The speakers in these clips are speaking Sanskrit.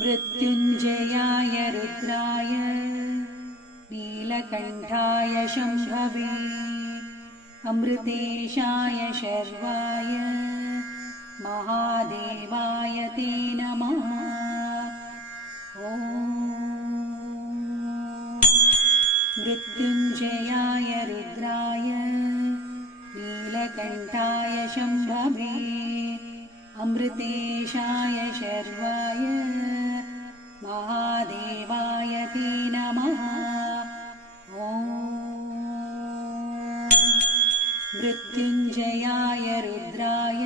मृत्युञ्जयाय रुद्राय नीलकण्ठाय शम्भवे अमृतेशाय शर्वाय महादेवाय ते नमः। ॐ मृत्युञ्जयाय रुद्राय नीलकण्ठाय शम्भवे अमृतेशाय शर्वाय महादेवाय ते नमः। ॐ मृत्युञ्जयाय रुद्राय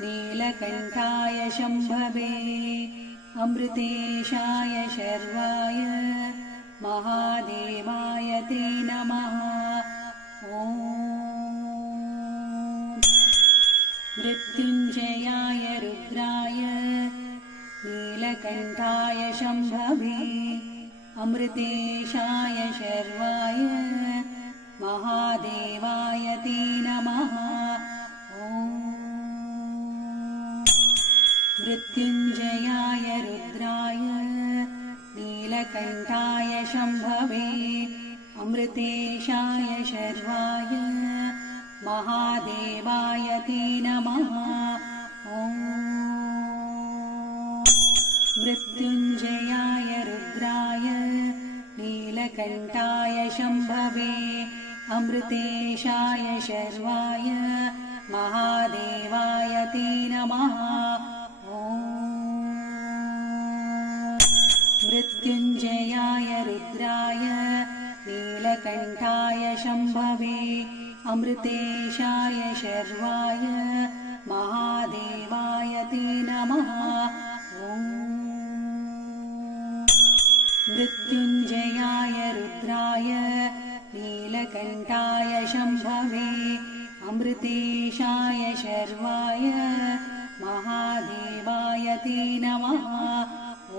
नीलकण्ठाय शम्भवे अमृतेशाय शर्वाय महादेवाय ते नमः। ॐ मृत्युञ्जयाय रुद्राय नीलकण्ठाय शम्भवे अमृतेशाय शर्वाय महादेवाय ते नमः। ॐ मृत्युञ्जयाय रुद्राय नीलकण्ठाय शम्भवे अमृतेशाय शर्वाय महादेवाय ते नमः। ॐ मृत्युञ्जयाय रुद्राय नीलकण्ठाय शम्भवे अमृतेशाय शर्वाय महादेवाय ते नमः। ॐ मृत्युञ्जयाय रुद्राय नीलकण्ठाय शम्भवे अमृतेशाय शर्वाय महादेवाय ते नमः। ॐ मृत्युञ्जयाय रुद्राय नीलकण्ठाय शम्भवे अमृतेशाय शर्वाय महादेवाय ते नमः।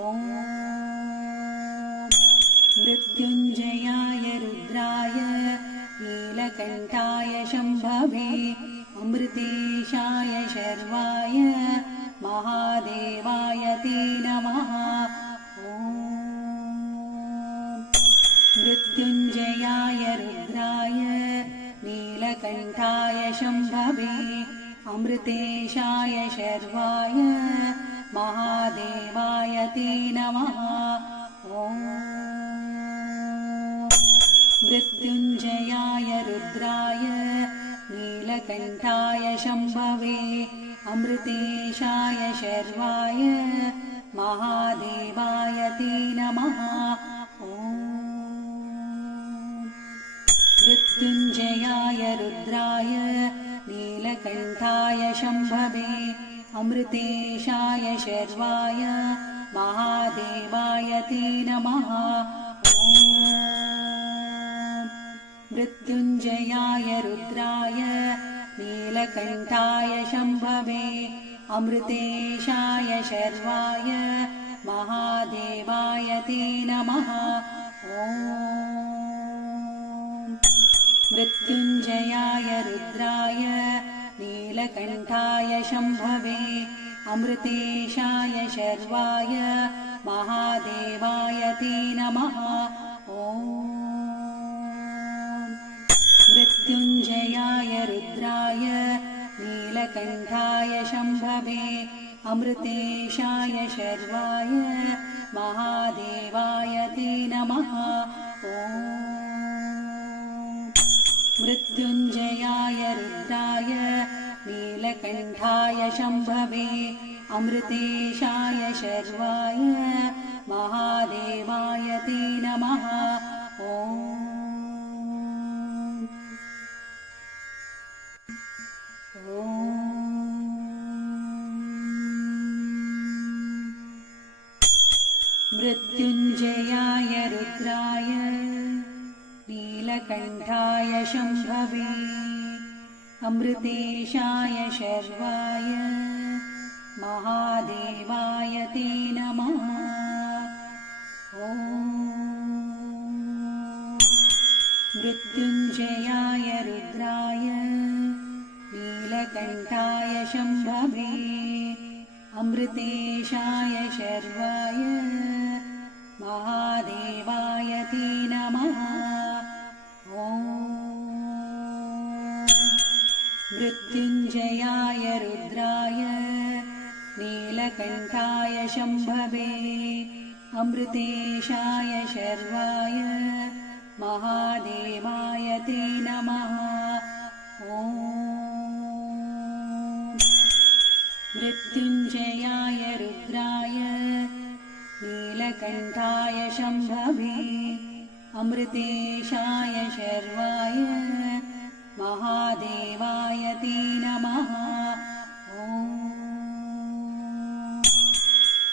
ॐ मृत्युञ्जयाय रुद्राय नीलकण्ठाय शम्भवे अमृतेशाय शर्वाय महादेवाय ते नमः। ॐ मृत्युञ्जयाय रुद्राय नीलकण्ठाय शम्भवे अमृतेशाय शर्वाय महादेवाय ते नमः। ॐ मृत्युञ्जयाय रुद्राय नीलकण्ठाय शम्भवे अमृतेशाय शर्वाय महादेवाय ते नमः। ॐ मृत्युञ्जयाय रुद्राय नीलकण्ठाय शम्भवे अमृतेशाय शर्वाय महादेवाय ते नमः। ॐ मृत्युञ्जयाय रुद्राय नीलकण्ठाय शम्भवे अमृतेशाय शर्वाय महादेवाय ते नमः। ॐ मृत्युञ्जयाय रुद्राय नीलकण्ठाय शम्भवे अमृतेशाय शर्वाय महादेवाय ते नमः। ॐ मृत्युञ्जयाय रुद्राय नीलकण्ठाय शम्भवे अमृतेशाय शर्वाय महादेवाय ते नमः। ॐ मृत्युञ्जयाय रुद्राय नीलकण्ठाय शम्भवे अमृतेशाय शर्वाय महादेवाय ते नमः। ॐ मृत्युञ्जयाय रुद्राय नीलकण्ठाय शम्भवे अमृतेशाय शर्वाय महादेवाय ते नमः। ॐ मृत्युञ्जयाय रुद्राय शम्भवे अमृतेशाय शर्वाय महादेवाय ते नमः। ॐ मृत्युञ्जयाय रुद्राय नीलकण्ठाय शम्भवे अमृतेशाय शर्वाय महादेवाय ते नमः। ॐ मृत्युञ्जयाय रुद्राय नीलकण्ठाय शम्भवे अमृतेशाय शर्वाय महादेवाय ते नमः। ॐ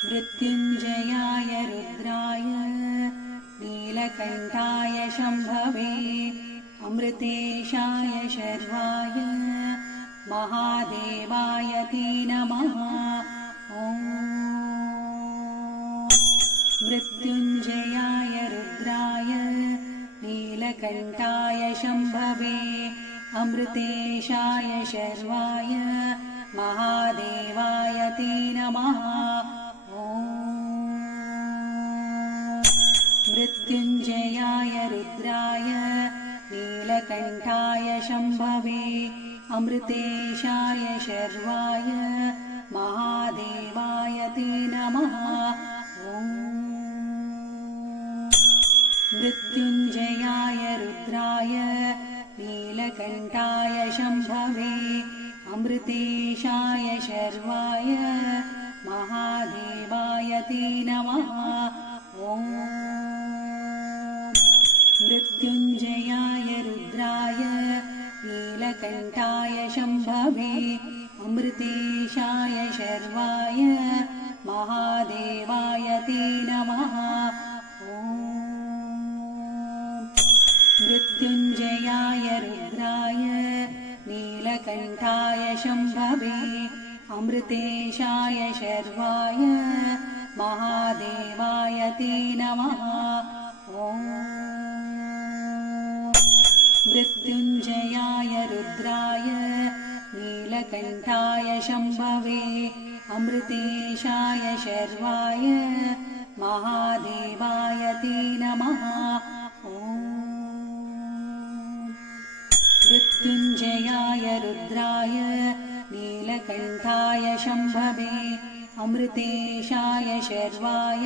मृत्युञ्जयाय रुद्राय नीलकण्ठाय शम्भवे अमृतेशाय शर्वाय महादेवाय ते नमः। ॐ मृत्युञ्जयाय रुद्राय नीलकण्ठाय शम्भवे अमृतेशाय शर्वाय महादेवाय ते नमः। ॐ मृत्युञ्जयाय रुद्राय नीलकण्ठाय शम्भवे अमृतेशाय शर्वाय महादेवाय ते नमः। ॐ मृत्युञ्जयाय रुद्राय नीलकण्ठाय शम्भवे अमृतेशाय शर्वाय महादेवाय ते नमः। ॐ मृत्युञ्जयाय रुद्राय नीलकण्ठाय शम्भवे अमृतेशाय शर्वाय महादेवाय ते नमः। ॐ मृत्युञ्जयाय रुद्राय नीलकण्ठाय शम्भवे अमृतेशाय शर्वाय महादेवाय ते नमः। ॐ मृत्युञ्जयाय रुद्राय नीलकण्ठाय शम्भवे अमृतेशाय शर्वाय महादेवाय ते नमः। ॐ मृत्युञ्जयाय रुद्राय नीलकण्ठाय शम्भवे अमृतेशाय शर्वाय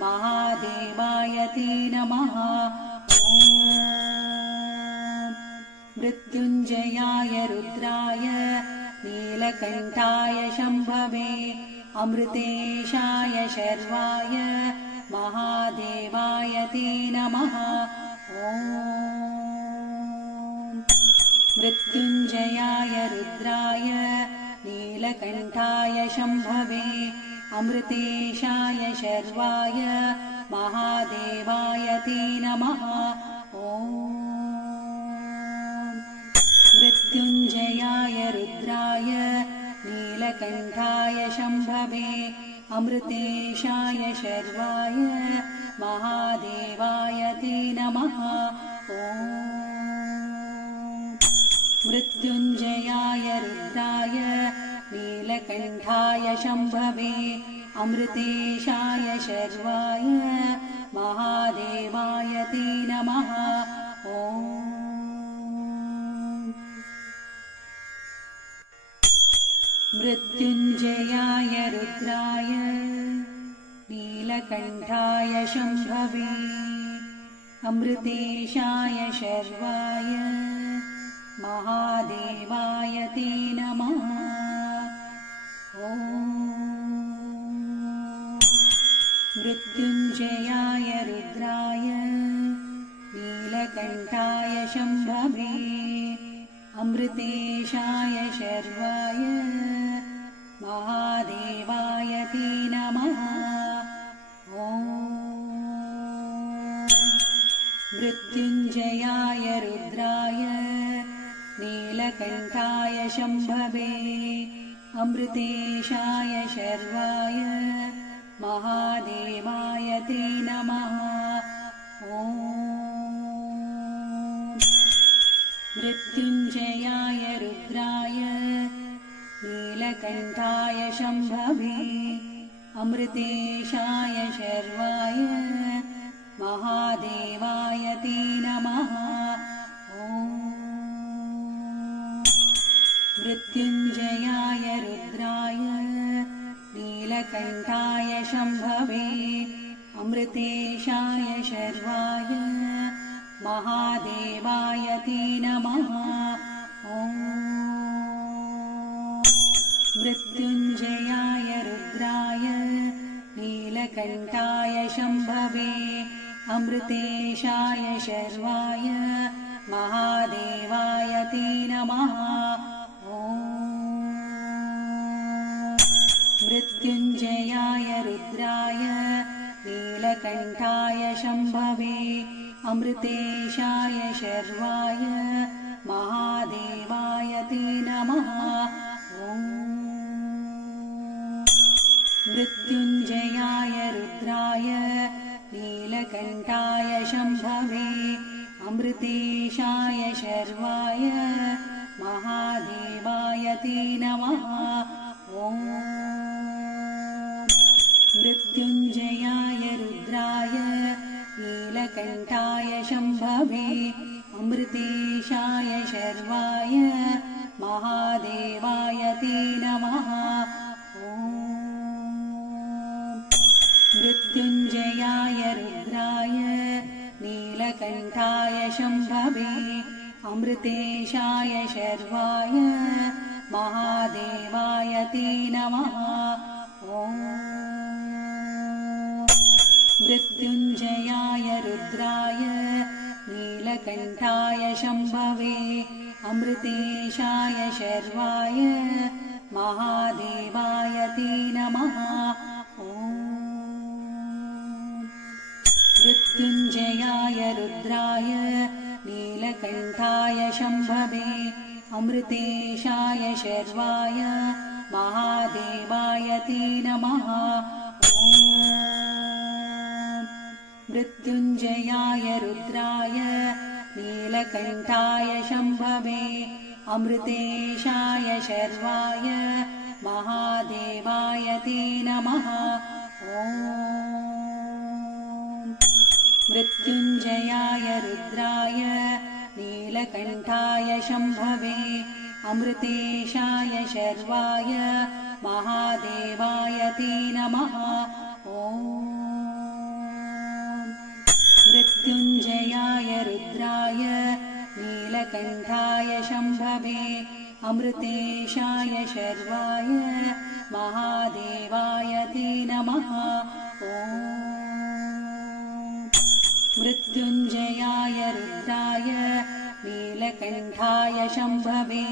महादेवाय ते नमः। ॐ मृत्युञ्जयाय रुद्राय नीलकण्ठाय शम्भवे अमृतेशाय शर्वाय महादेवाय ते नमः। ॐ मृत्युञ्जयाय रुद्राय नीलकण्ठाय शम्भवे अमृतेशाय शर्वाय महादेवाय ते नमः। ॐ मृत्युञ्जयाय रुद्राय नीलकण्ठाय शम्भवे अमृतेशाय शर्वाय महादेवाय ते नमः। ॐ मृत्युञ्जयाय रुद्राय नीलकण्ठाय शम्भवे अमृतेशाय शर्वाय महादेवाय ते नमः। ॐ मृत्युञ्जयाय रुद्राय नीलकण्ठाय शम्भवे अमृतेशाय शर्वाय महादेवाय ते नमः। ॐ मृत्युञ्जयाय रुद्राय नीलकण्ठाय शम्भवे अमृतेशाय शर्वाय महादेवाय ते नमः। ॐ मृत्युञ्जयाय रुद्राय नीलकण्ठाय शम्भवे अमृतेशाय शर्वाय महादेवाय ते नमः। ॐ मृत्युञ्जयाय रुद्राय नीलकण्ठाय शम्भवे अमृतेशाय शर्वाय महादेवाय ते नमः। ॐ मृत्युञ्जयाय रुद्राय नीलकण्ठाय शम्भवे अमृतेशाय शर्वाय महादेवाय ते नमः। ॐ मृत्युञ्जयाय रुद्राय नीलकण्ठाय शम्भवे अमृतेशाय शर्वाय महादेवाय ते नमः। ॐ मृत्युञ्जयाय रुद्राय नीलकण्ठाय शम्भवे अमृतेशाय शर्वाय महादेवाय ते नमः। ॐ मृत्युञ्जयाय रुद्राय नीलकण्ठाय शम्भवे अमृतेशाय शर्वाय महादेवाय ते नमः। ॐ मृत्युञ्जयाय रुद्राय नीलकण्ठाय शम्भवे अमृतेशाय शर्वाय महादेवाय ते नमः। ॐ मृत्युञ्जयाय रुद्राय नीलकण्ठाय शम्भवे अमृतेशाय शर्वाय महादेवाय ते नमः। ॐ मृत्युञ्जयाय रुद्राय नीलकण्ठाय शम्भवे अमृतेशाय शर्वाय महादेवाय ते नमः। ॐ मृत्युञ्जयाय रुद्राय नीलकण्ठाय शम्भवे अमृतेशाय शर्वाय महादेवाय ते नमः। ॐ मृत्युञ्जयाय रुद्राय नीलकण्ठाय शम्भवे अमृतेशाय शर्वाय महादेवाय ते नमः। ॐ मृत्युञ्जयाय रुद्राय नीलकण्ठाय शम्भवे अमृतेशाय शर्वाय महादेवाय ते नमः। ॐ मृत्युञ्जयाय रुद्राय नीलकण्ठाय शम्भवे अमृतेशाय शर्वाय महादेवाय ते नमः। ॐ मृत्युञ्जयाय रुद्राय नीलकण्ठाय शम्भवे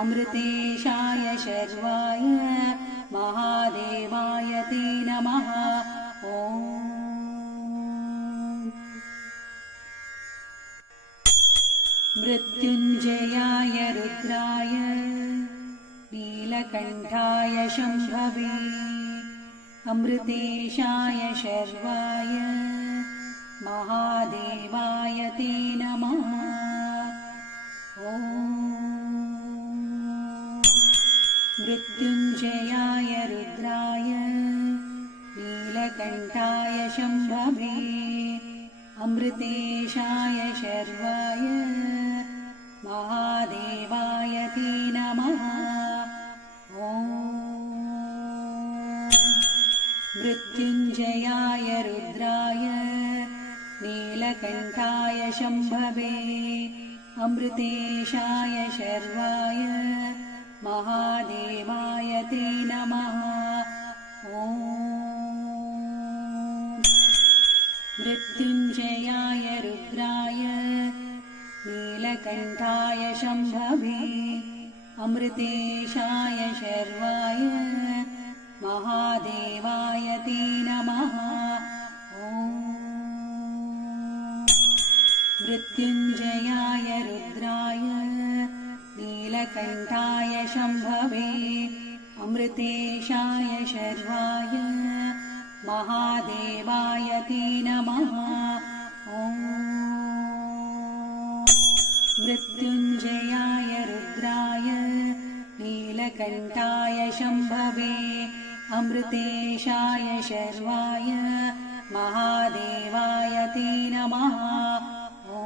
अमृतेशाय शर्वाय महादेवाय ते नमः। ॐ मृत्युञ्जयाय रुद्राय नीलकण्ठाय शम्भवे अमृतेशाय शर्वाय महादेवाय ते नमः। ॐ मृत्युञ्जयाय रुद्राय नीलकण्ठाय शम्भवे अमृतेशाय शर्वाय महादेवाय ते नमः। ॐ मृत्युञ्जयाय रुद्राय नीलकण्ठाय शम्भवे अमृतेशाय शर्वाय महादेवाय ते नमः। ॐ मृत्युञ्जयाय रुद्राय नीलकण्ठाय शम्भवे अमृतेशाय शर्वाय महादेवाय ते नमः। ॐ मृत्युञ्जयाय रुद्राय नीलकण्ठाय शम्भवे अमृतेशाय शर्वाय महादेवाय ते नमः। ॐ मृत्युञ्जयाय रुद्राय नीलकण्ठाय शम्भवे अमृतेशाय शर्वाय महादेवाय ते नमः। ॐ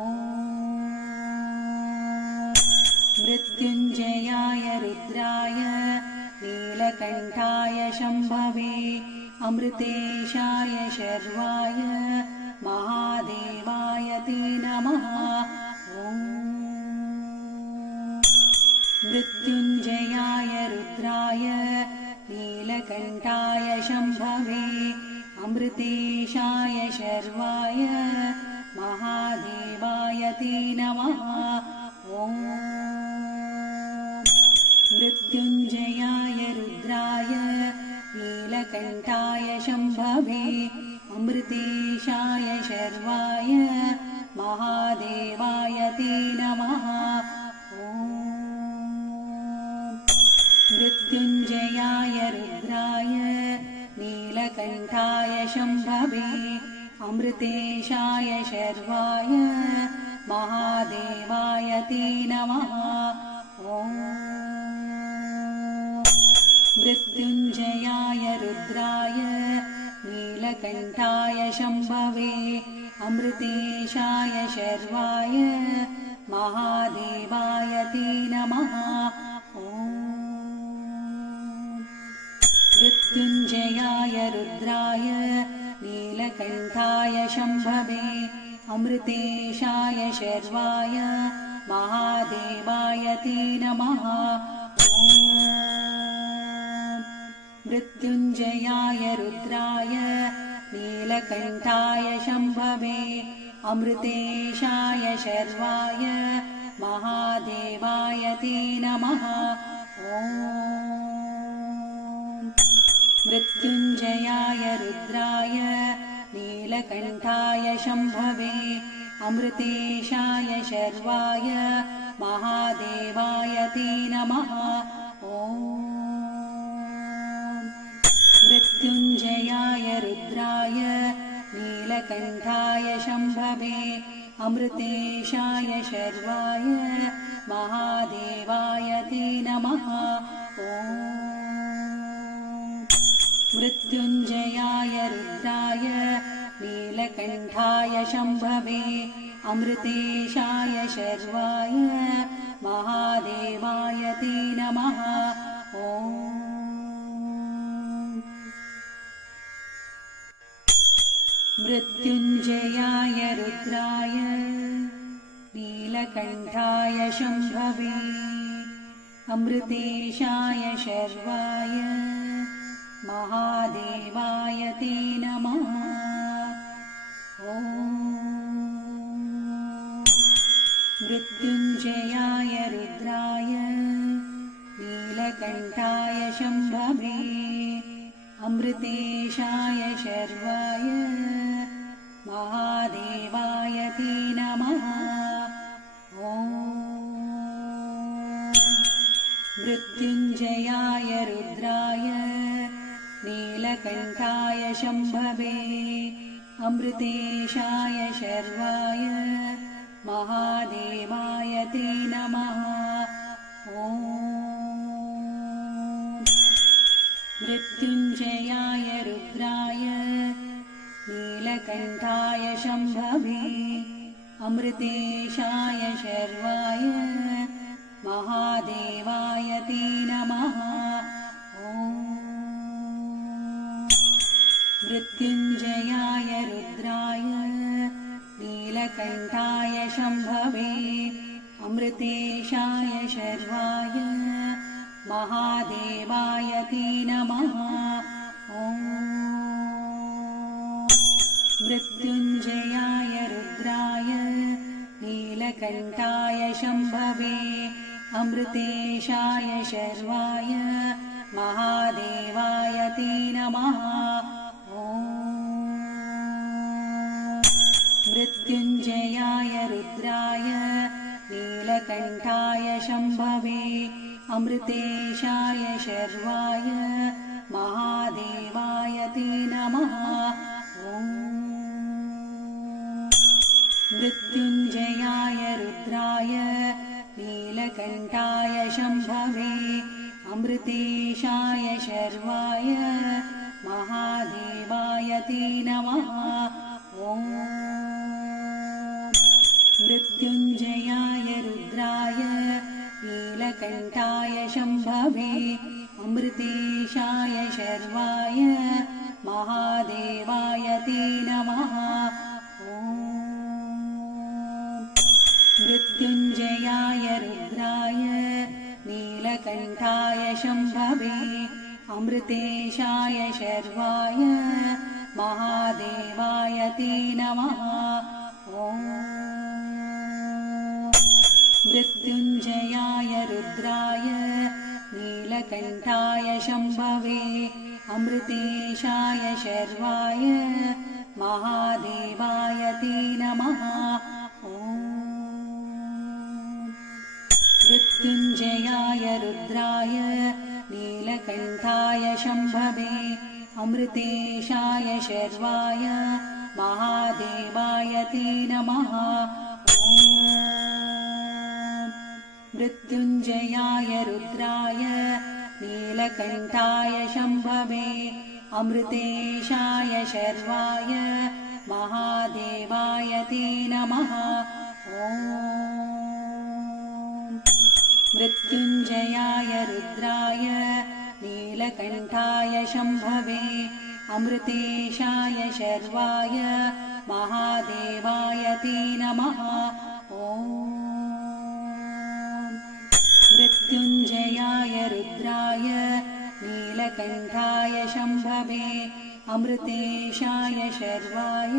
मृत्युञ्जयाय रुद्राय नीलकण्ठाय शम्भवे अमृतेशाय शर्वाय महादेवाय ते नमः। ॐ मृत्युञ्जयाय रुद्राय नीलकण्ठाय शम्भवे अमृतेशाय शर्वाय महादेवाय ते नमः। ॐ मृत्युञ्जयाय रुद्राय नीलकण्ठाय शम्भवे अमृतेशाय शर्वाय महादेवाय ते नमः। ॐ मृत्युञ्जयाय रुद्राय नीलकण्ठाय शम्भवे अमृतेशाय शर्वाय महादेवाय ते नमः। ॐ मृत्युञ्जयाय रुद्राय नीलकण्ठाय शम्भवे अमृतेशाय शर्वाय महादेवाय ते नमः। ॐ मृत्युञ्जयाय रुद्राय नीलकण्ठाय शम्भवे अमृतेशाय शर्वाय महादेवाय ते नमः। ॐ मृत्युञ्जयाय रुद्राय नीलकण्ठाय शम्भवे अमृतेशाय शर्वाय महादेवाय ते नमः। ॐ मृत्युञ्जयाय रुद्राय नीलकण्ठाय शम्भवे अमृतेशाय शर्वाय महादेवाय ते नमः। ॐ मृत्युञ्जयाय रुद्राय नीलकण्ठाय शम्भवे अमृतेशाय शर्वाय महादेवाय ते नमः। ॐ मृत्युञ्जयाय रुद्राय नीलकण्ठाय शम्भवे अमृतेशाय शर्वाय महादेवाय ते नमः। ॐ मृत्युञ्जयाय रुद्राय नीलकण्ठाय शम्भवे अमृतेशाय शर्वाय महादेवाय ते नमः। ॐ मृत्युञ्जयाय रुद्राय नीलकण्ठाय शम्भवे अमृतेशाय शर्वाय महादेवाय ते नमः। ॐ मृत्युञ्जयाय रुद्राय नीलकण्ठाय शम्भवे अमृतेशाय शर्वाय महादेवाय ते नमः। ॐ मृत्युञ्जयाय रुद्राय नीलकण्ठाय शम्भवे अमृतेशाय शर्वाय महादेवाय ते नमः। ॐ मृत्युञ्जयाय रुद्राय नीलकण्ठाय शम्भवे अमृतेशाय शर्वाय महादेवाय ते नमः। ॐ मृत्युञ्जयाय रुद्राय नीलकण्ठाय शम्भवे अमृतेशाय शर्वाय महादेवाय ते नमः। ॐ मृत्युञ्जयाय रुद्राय नीलकण्ठाय शम्भवे अमृतेशाय शर्वाय महादेवाय ते नमः। ॐ मृत्युञ्जयाय रुद्राय नीलकण्ठाय शम्भवे अमृतेशाय शर्वाय महादेवाय ते नमः। ॐ मृत्युञ्जयाय रुद्राय नीलकण्ठाय शम्भवे अमृतेशाय शर्वाय महादेवाय ते नमः। ॐ मृत्युञ्जयाय रुद्राय नीलकण्ठाय शम्भवे अमृतेशाय शर्वाय महादेवाय ते नमः। ॐ मृत्युञ्जयाय रुद्राय नीलकण्ठाय शम्भवे अमृतेशाय शर्वाय महादेवाय ते नमः। ॐ मृत्युञ्जयाय रुद्राय नीलकण्ठाय शम्भवे अमृतेशाय शर्वाय महादेवाय ते नमः। ॐ मृत्युञ्जयाय रुद्राय नीलकण्ठाय शम्भवे अमृतेशाय शर्वाय महादेवाय ते नमः। ॐ मृत्युञ्जयाय रुद्राय नीलकण्ठाय शम्भवे अमृतेशाय शर्वाय महादेवाय ते नमः। ॐ मृत्युञ्जयाय रुद्राय नीलकण्ठाय शम्भवे अमृतेशाय शर्वाय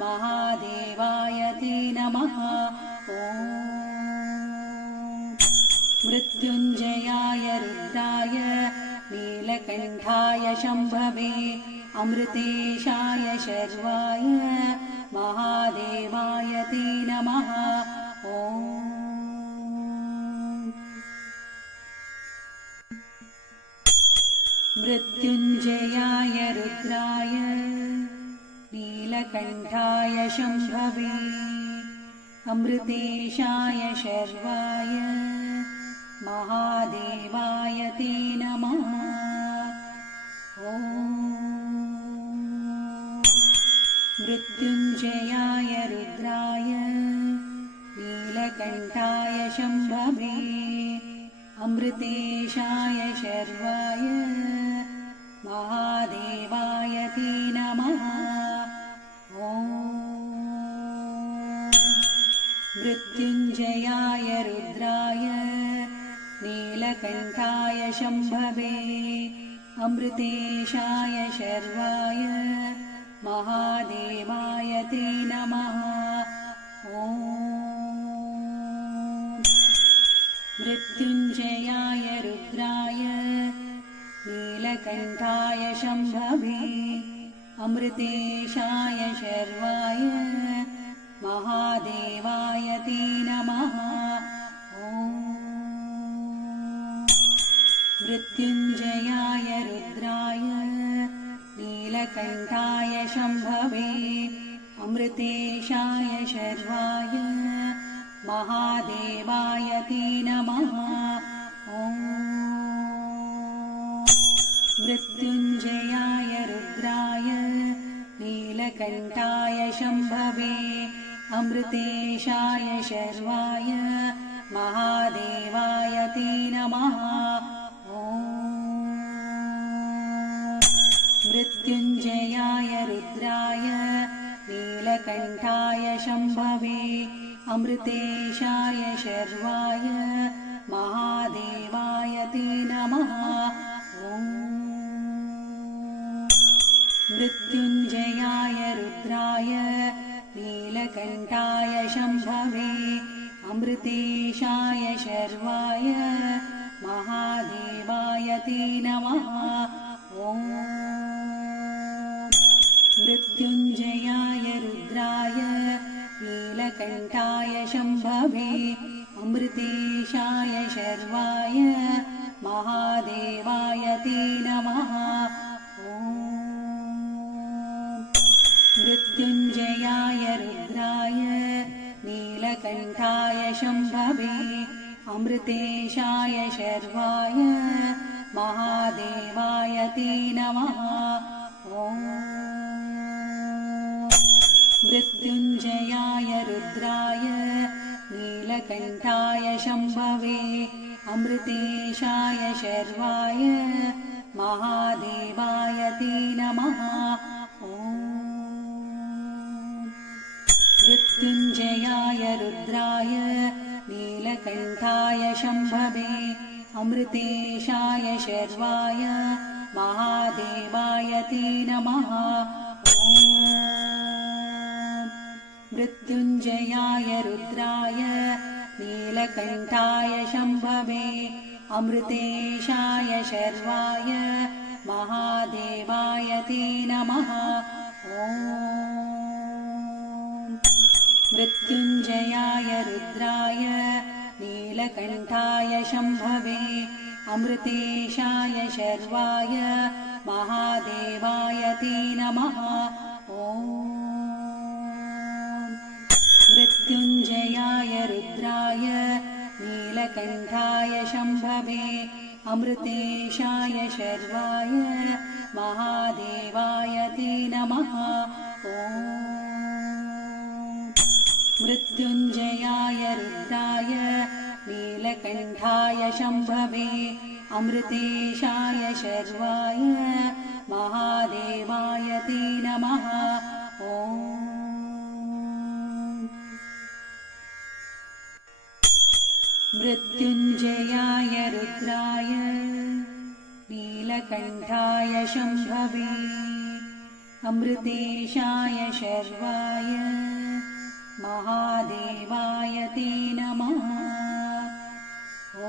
महादेवाय ते नमः। ॐ मृत्युञ्जयाय रुद्राय नीलकण्ठाय शम्भवे अमृतेशाय शर्वाय महादेवाय ते नमः। ॐ मृत्युञ्जयाय रुद्राय नीलकण्ठाय शम्भवे अमृतेशाय शर्वाय महादेवाय ते नमः। ॐ मृत्युञ्जयाय रुद्राय नीलकण्ठाय शम्भवे अमृतेशाय शर्वाय महादेवाय ते नमः। ॐ मृत्युञ्जयाय रुद्राय नीलकण्ठाय शम्भवे अमृतेशाय शर्वाय महादेवाय ते नमः। ॐ मृत्युञ्जयाय रुद्राय नीलकण्ठाय शम्भवे अमृतेशाय शर्वाय महादेवाय ते नमः। ॐ मृत्युञ्जयाय रुद्राय नीलकण्ठाय शम्भवे अमृतेशाय शर्वाय महादेवाय ते नमः। ॐ मृत्युञ्जयाय रुद्राय नीलकण्ठाय शम्भवे अमृतेशाय शर्वाय महादेवाय ते नमः। ॐ मृत्युञ्जयाय रुद्राय नीलकण्ठाय शम्भवे अमृतेशाय शर्वाय महादेवाय ते नमः। ॐ मृत्युञ्जयाय रुद्राय नीलकण्ठाय शम्भवे अमृतेशाय शर्वाय महादेवाय ते नमः। ॐ मृत्युञ्जयाय रुद्राय नीलकण्ठाय शम्भवे अमृतेशाय शर्वाय महादेवाय ते नमः। ॐ मृत्युञ्जयाय रुद्राय नीलकण्ठाय शम्भवे अमृतेशाय शर्वाय महादेवाय ते नमः। ॐ मृत्युञ्जयाय रुद्राय नीलकण्ठाय शम्भवे अमृतेशाय शर्वाय महादेवाय ते नमः। ॐ मृत्युञ्जयाय रुद्राय नीलकण्ठाय शम्भवे अमृतेशाय शर्वाय महादेवाय ते नमः। ॐ मृत्युञ्जयाय रुद्राय नीलकण्ठाय शम्भवे अमृतेशाय शर्वाय महादेवाय ते नमः। ॐ मृत्युञ्जयाय रुद्राय नीलकण्ठाय शम्भवे अमृतेशाय शर्वाय महादेवाय ते नमः। ॐ मृत्युञ्जयाय रुद्राय नीलकण्ठाय शम्भवे अमृतेशाय शर्वाय महादेवाय ते नमः। ॐ मृत्युञ्जयाय रुद्राय नीलकण्ठाय शम्भवे अमृतेशाय शर्वाय महादेवाय ते नमः। ॐ मृत्युञ्जयाय रुद्राय नीलकण्ठाय शम्भवे अमृतेशाय शर्वाय महादेवाय ते नमः। ॐ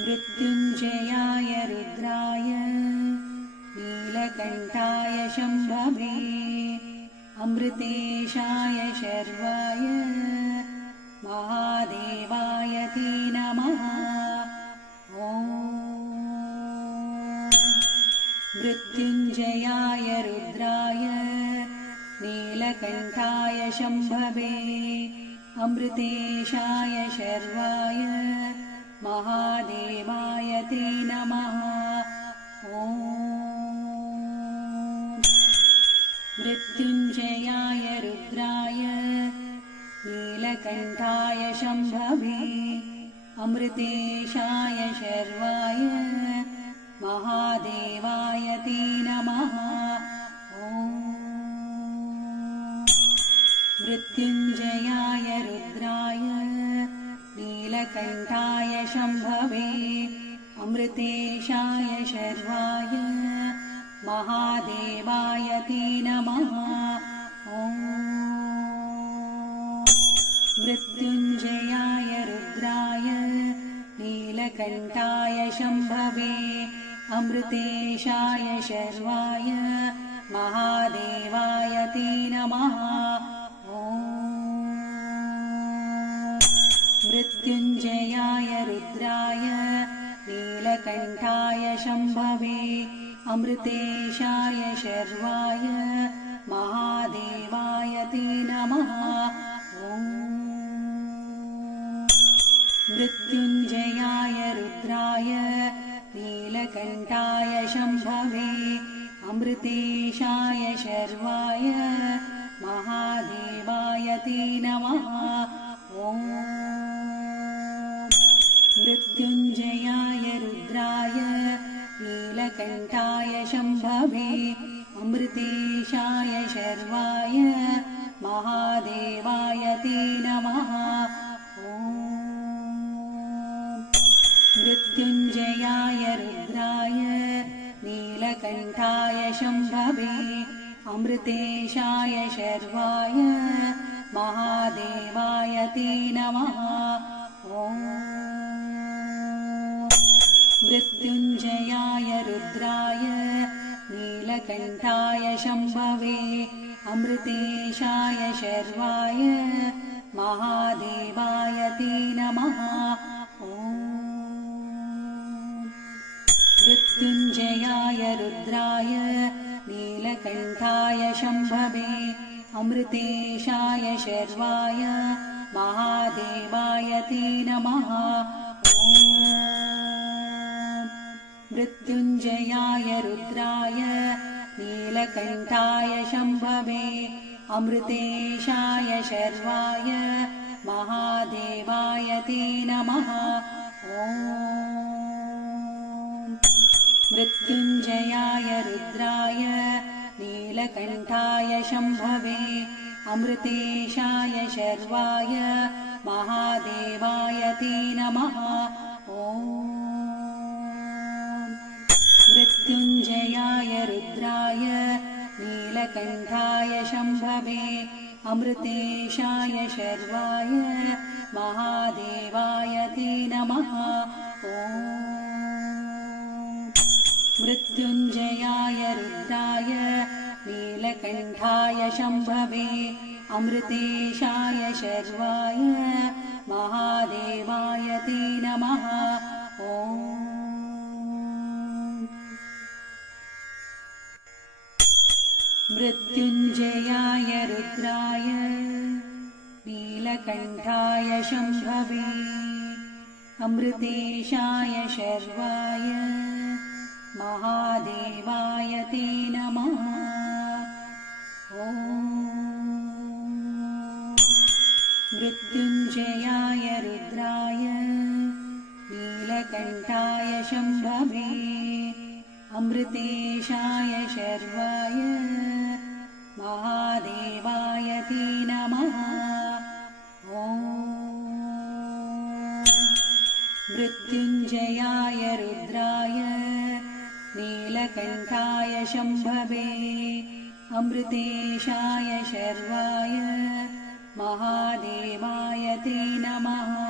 मृत्युञ्जयाय रुद्राय नीलकण्ठाय शम्भवे अमृतेशाय शर्वाय महादेवाय ते नमः। ॐ मृत्युञ्जयाय रुद्राय नीलकण्ठाय शम्भवे अमृतेशाय शर्वाय महादेवाय ते नमः। ॐ मृत्युञ्जयाय रुद्राय नीलकण्ठाय शम्भवे अमृतेशाय शर्वाय महादेवाय ते नमः। ॐ मृत्युञ्जयाय रुद्राय नीलकण्ठाय शम्भवे अमृतेशाय शर्वाय महादेवाय ते नमः। ॐ मृत्युञ्जयाय रुद्राय नीलकण्ठाय शम्भवे अमृतेशाय शर्वाय महादेवाय ते नमः। ॐ मृत्युञ्जयाय रुद्राय नीलकण्ठाय शम्भवे अमृतेशाय शर्वाय महादेवाय ते नमः। ॐ मृत्युञ्जयाय रुद्राय नीलकण्ठाय शम्भवे अमृतेशाय शर्वाय महादेवाय ते नमः। ॐ मृत्युञ्जयाय रुद्राय नीलकण्ठाय शम्भवे अमृतेशाय शर्वाय महादेवाय ते नमः। ॐ मृत्युञ्जयाय रुद्राय नीलकण्ठाय शम्भवे अमृतेशाय शर्वाय महादेवाय ते नमः। ॐ मृत्युञ्जयाय रुद्राय नीलकण्ठाय शम्भवे अमृतेशाय शर्वाय महादेवाय ते नमः। ॐ मृत्युञ्जयाय रुद्राय नीलकण्ठाय शम्भवे अमृतेशाय शर्वाय महादेवाय ते नमः। मृत्युञ्जयाय रुद्राय नीलकण्ठाय शम्भवे अमृतेशाय शर्वाय महादेवाय ते नमः। मृत्युञ्जयाय रुद्राय नीलकण्ठाय शम्भवे अमृतेशाय शर्वाय महादेवाय ते नमः। मृत्युञ्जयाय रुद्राय नीलकण्ठाय शम्भवे अमृतेशाय शर्वाय महादेवाय ते नमः। मृत्युञ्जयाय रुद्राय नीलकण्ठाय शम्भवे अमृतेशाय शर्वाय महादेवाय ते नमः। मृत्युञ्जयाय रुद्राय नीलकण्ठाय शम्भवे अमृतेशाय शर्वाय महादेवाय ते नमः। मृत्युञ्जयाय रुद्राय नीलकण्ठाय शम्भवे अमृतेशाय शर्वाय महादेवाय ते नमः। मृत्युञ्जयाय रुद्राय नीलकण्ठाय शम्भवे अमृतेशाय शर्वाय महादेवाय ते नमः।